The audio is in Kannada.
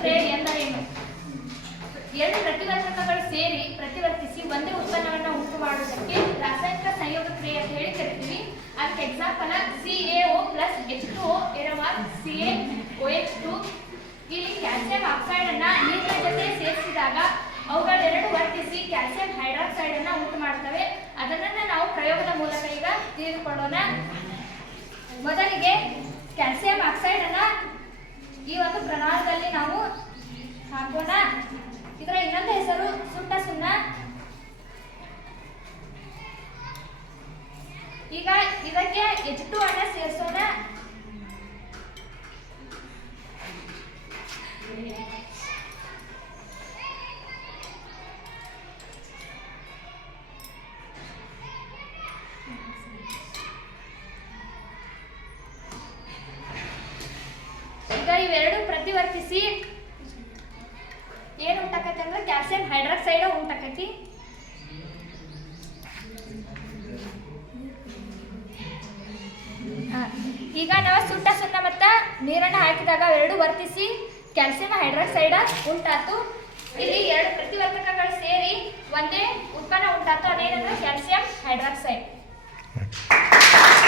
ಕ್ರಿಯೆ ಎಂದರೇನು? ಎರಡು ಪ್ರತಿವರ್ತಕಗಳು ಸೇರಿ ಪ್ರತಿವರ್ತಿಸಿ ಒಂದೇ ಉತ್ಪನ್ನವನ್ನು ಉಂಟು ಮಾಡುವುದಕ್ಕೆ ರಾಸಾಯನಿಕ ಸಂಯೋಗ ಕ್ರಿಯೆ ಅಂತ ಹೇಳಿ ಕರಿತೀವಿ. ಅದಕ್ಕೆ example CaO plus H2O ಎರವಾದ CaOH2. ಇಲ್ಲಿ ಕ್ಯಾಲ್ಸಿಯಂ ಆಕ್ಸೈಡ್ ಅನ್ನ ನೀರಿನ ಜೊತೆ ಸೇರಿಸಿದಾಗ ಅವುಗಳೆರಡು ವರ್ತಿಸಿ ಕ್ಯಾಲ್ಸಿಯಂ ಹೈಡ್ರಾಕ್ಸೈಡ್ ಅನ್ನ ಉಂಟು ಮಾಡ್ತವೆ. ಅದನ್ನ ನಾವು ಪ್ರಯೋಗದ ಮೂಲಕ ಈಗ ತಿಳಿದುಕೊಳ್ಳೋಣ. ಮೊದಲಿಗೆ ಕ್ಯಾಲ್ಸಿಯಂ ಆಕ್ಸೈಡ್ ಅನ್ನ ಈ ಒಂದು ಪ್ರಮಾಣದಲ್ಲಿ ನಾವು ಹಾಕೋಣ. ಇದರ ಇನ್ನೊಂದು ಹೆಸರು ಸುಟ್ಟ ಸುಣ್ಣ. ಈಗ ಇದಕ್ಕೆ H2 ಅನ್ನ ಸೇರಿಸೋಣ. ಈಗ ಇವೆರಡು ಪ್ರತಿವರ್ತಿಸಿ ಏನು ಉಂಟಾಕೈತಿ ಅಂದ್ರೆ ಕ್ಯಾಲ್ಸಿಯಂ ಹೈಡ್ರಾಕ್ಸೈಡ್ ಉಂಟಾಕೈತಿ. ಈಗ ನಾವು ಸುಟ್ಟ ಸುಣ್ಣ ಮತ್ತು ನೀರನ್ನು ಹಾಕಿದಾಗ ಎರಡು ವರ್ತಿಸಿ ಕ್ಯಾಲ್ಸಿಯಂ ಹೈಡ್ರಾಕ್ಸೈಡ್ ಉಂಟಾತು. ಇಲ್ಲಿ ಎರಡು ಪ್ರತಿವರ್ತಕಗಳು ಸೇರಿ ಒಂದೇ ಉತ್ಪನ್ನ ಉಂಟಾತು. ಅದೇನಂದ್ರೆ ಕ್ಯಾಲ್ಸಿಯಂ ಹೈಡ್ರಾಕ್ಸೈಡ್.